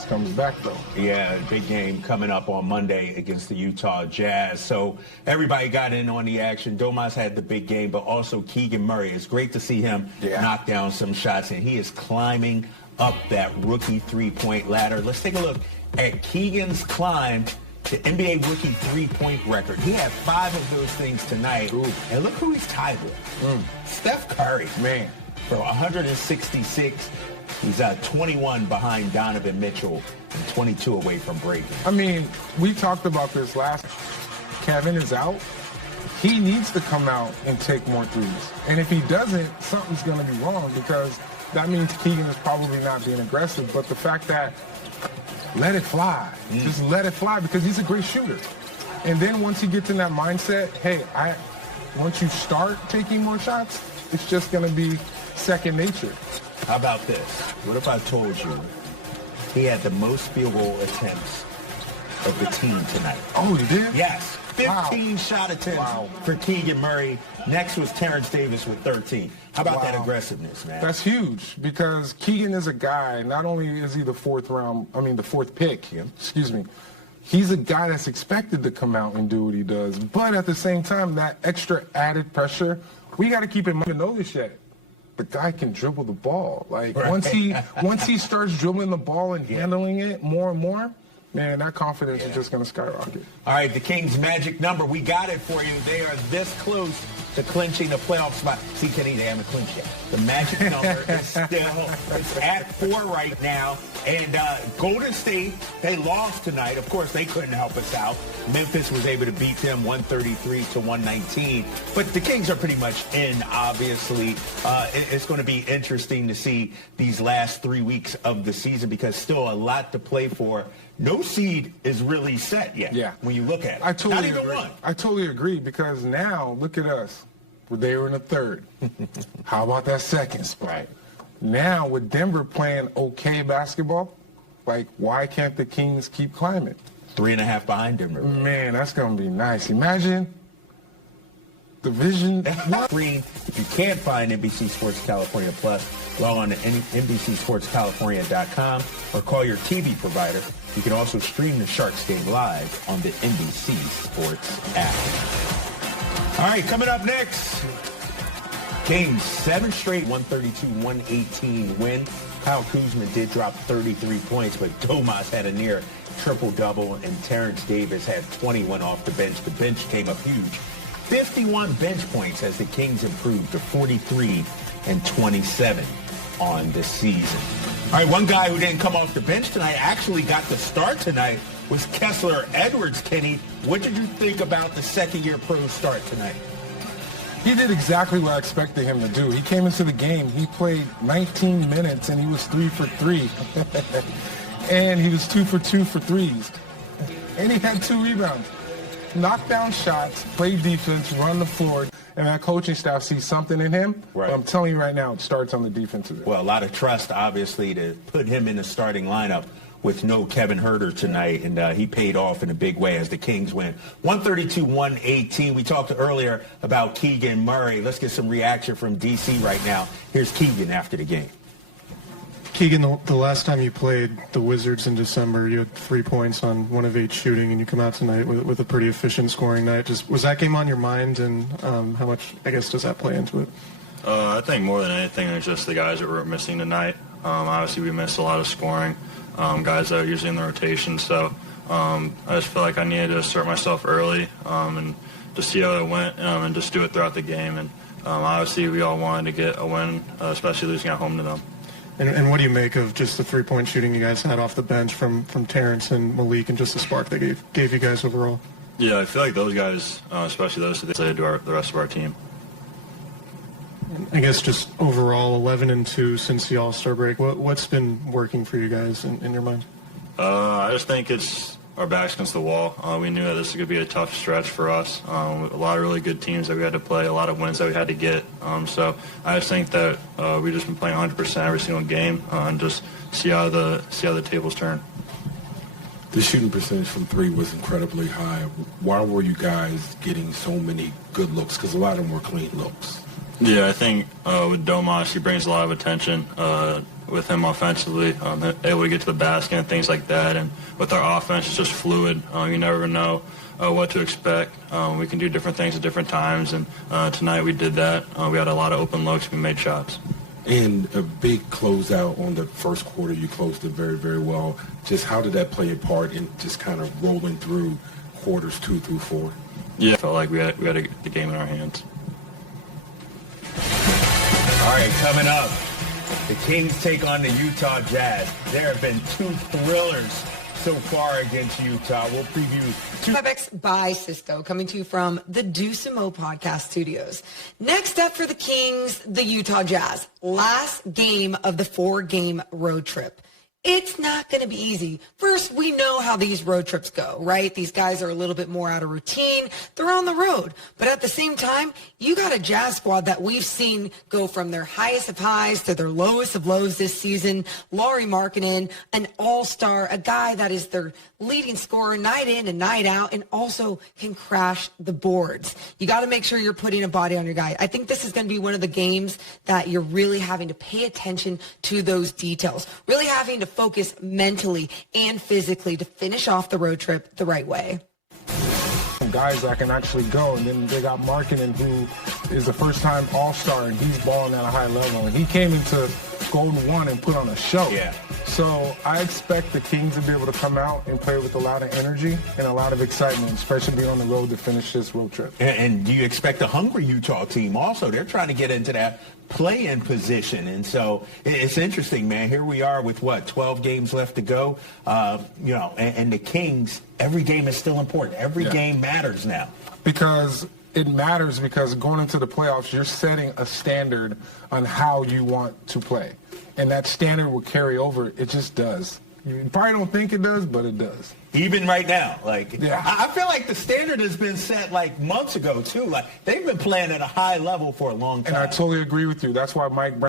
Domas comes back, though. Yeah, big game coming up on Monday against the Utah Jazz. So everybody got in on the action. Domas had the big game, but also Keegan Murray. It's great to see him knock down some shots, and he is climbing up that rookie three-point ladder. Let's take a look at Keegan's climb, the NBA rookie three-point record. He had 5 of those things tonight. Ooh. And look who he's tied with. Steph Curry. Man. For 166. He's 21 behind Donovan Mitchell and 22 away from breaking. I mean, we talked about this last. Kevin is out. He needs to come out and take more threes. And if he doesn't, something's going to be wrong, because that means Keegan is probably not being aggressive. But the fact that let it fly, just let it fly, because he's a great shooter. And then once he gets in that mindset, hey, once you start taking more shots, it's just going to be second nature. How about this? What if I told you he had the most field goal attempts of the team tonight? Oh, he did? Yes. 15 shot attempts for Keegan Murray. Next was Terrence Davis with 13. How about that aggressiveness, man? That's huge, because Keegan is a guy, not only is he the fourth pick, excuse me, he's a guy that's expected to come out and do what he does. But at the same time, that extra added pressure, we got to keep in mind, know this yet. The guy can dribble the ball. Like, once he starts dribbling the ball and handling it more and more, man, that confidence is just going to skyrocket. All right, the Kings' magic number, we got it for you. They are this close to clinching the playoff spot. See, Kenny, they haven't clinched yet. The magic number is still it's at 4 right now. And Golden State, they lost tonight. Of course, they couldn't help us out. Memphis was able to beat them 133-119. But the Kings are pretty much in, obviously. It's going to be interesting to see these last 3 weeks of the season, because still a lot to play for. No seed is really set yet. Yeah. When you look at it. I totally agree. I totally agree, because now, look at us. They were in the third. How about that second spot? Right. Now, with Denver playing okay basketball, like, why can't the Kings keep climbing? 3.5 behind Denver. Man, that's going to be nice. Imagine division. If you can't find NBC Sports California Plus, log on to NBCSportsCalifornia.com or call your TV provider. You can also stream the Sharks game live on the NBC Sports app. All right, coming up next, Kings 7 straight 132-118 win. Kyle Kuzma did drop 33 points, but Domas had a near triple-double, and Terrence Davis had 21 off the bench. The bench came up huge. 51 bench points as the Kings improved to 43-27 on the season. All right, one guy who didn't come off the bench tonight actually got the start tonight was Kessler Edwards. Kenny, what did you think about the second-year pro start tonight? He did exactly what I expected him to do. He came into the game, he played 19 minutes, and he was 3 for 3. And he was 2 for 2 for threes. And he had 2 rebounds. Knock down shots, play defense, run the floor, and that coaching staff sees something in him. Right. But I'm telling you right now, it starts on the defensive end. Well, a lot of trust, obviously, to put him in the starting lineup with no Kevin Huerter tonight, and he paid off in a big way as the Kings win 132-118. We talked earlier about Keegan Murray. Let's get some reaction from D.C. right now. Here's Keegan after the game. Keegan, the last time you played the Wizards in December, you had 3 points on 1 of 8 shooting, and you come out tonight with a pretty efficient scoring night. Was that game on your mind, and how much, I guess, does that play into it? I think more than anything, it's just the guys that were missing tonight. Obviously, we missed a lot of scoring, guys that are usually in the rotation. So I just feel like I needed to assert myself early and just see how it went and just do it throughout the game. And obviously, we all wanted to get a win, especially losing at home to them. And what do you make of just the 3-point shooting you guys had off the bench from Terrence and Malik, and just the spark they gave you guys overall? Yeah, I feel like those guys, especially those, they to the rest of our team. I guess just overall 11-2 since the All-Star break. What's been working for you guys in your mind? I just think it's our backs against the wall. We knew that this was going to be a tough stretch for us. A lot of really good teams that we had to play, a lot of wins that we had to get. So I just think that we've just been playing 100% every single game and just see how the tables turn. The shooting percentage from 3 was incredibly high. Why were you guys getting so many good looks? Because a lot of them were clean looks. Yeah, I think with Domas, he brings a lot of attention with him offensively, able to get to the basket and things like that. And with our offense, it's just fluid. You never know what to expect. We can do different things at different times, and tonight we did that. We had a lot of open looks. We made shots. And a big closeout on the first quarter. You closed it very, very well. Just how did that play a part in just kind of rolling through quarters 2 through 4? Yeah, I felt like we had the game in our hands. All right, coming up, the Kings take on the Utah Jazz. There have been 2 thrillers so far against Utah. We'll preview 2. WebEx by Cisco, coming to you from the Deuce and Mo podcast studios. Next up for the Kings, the Utah Jazz. Last game of the 4-game road trip. It's not going to be easy. First, we know how these road trips go, right? These guys are a little bit more out of routine. They're on the road. But at the same time, you got a Jazz squad that we've seen go from their highest of highs to their lowest of lows this season. Lauri Markkanen, an all-star, a guy that is their leading scorer night in and night out, and also can crash the boards. You got to make sure you're putting a body on your guy. I think this is going to be one of the games that you're really having to pay attention to those details, really having to focus mentally and physically to finish off the road trip the right way. Guys that can actually go, and then they got Markkanen, who is a first-time all-star, and he's balling at a high level. And he came into Golden One and put on a show. Yeah. So I expect the Kings to be able to come out and play with a lot of energy and a lot of excitement, especially being on the road to finish this road trip. And do you expect a hungry Utah team also? They're trying to get into that play-in position. And so it's interesting, man. Here we are with, 12 games left to go. And the Kings, every game is still important. Every game matters now. Because it matters, because going into the playoffs, you're setting a standard on how you want to play. And that standard will carry over. It just does. You probably don't think it does, but it does. Even right now, I feel like the standard has been set months ago too. They've been playing at a high level for a long time. And I totally agree with you. That's why Mike Brown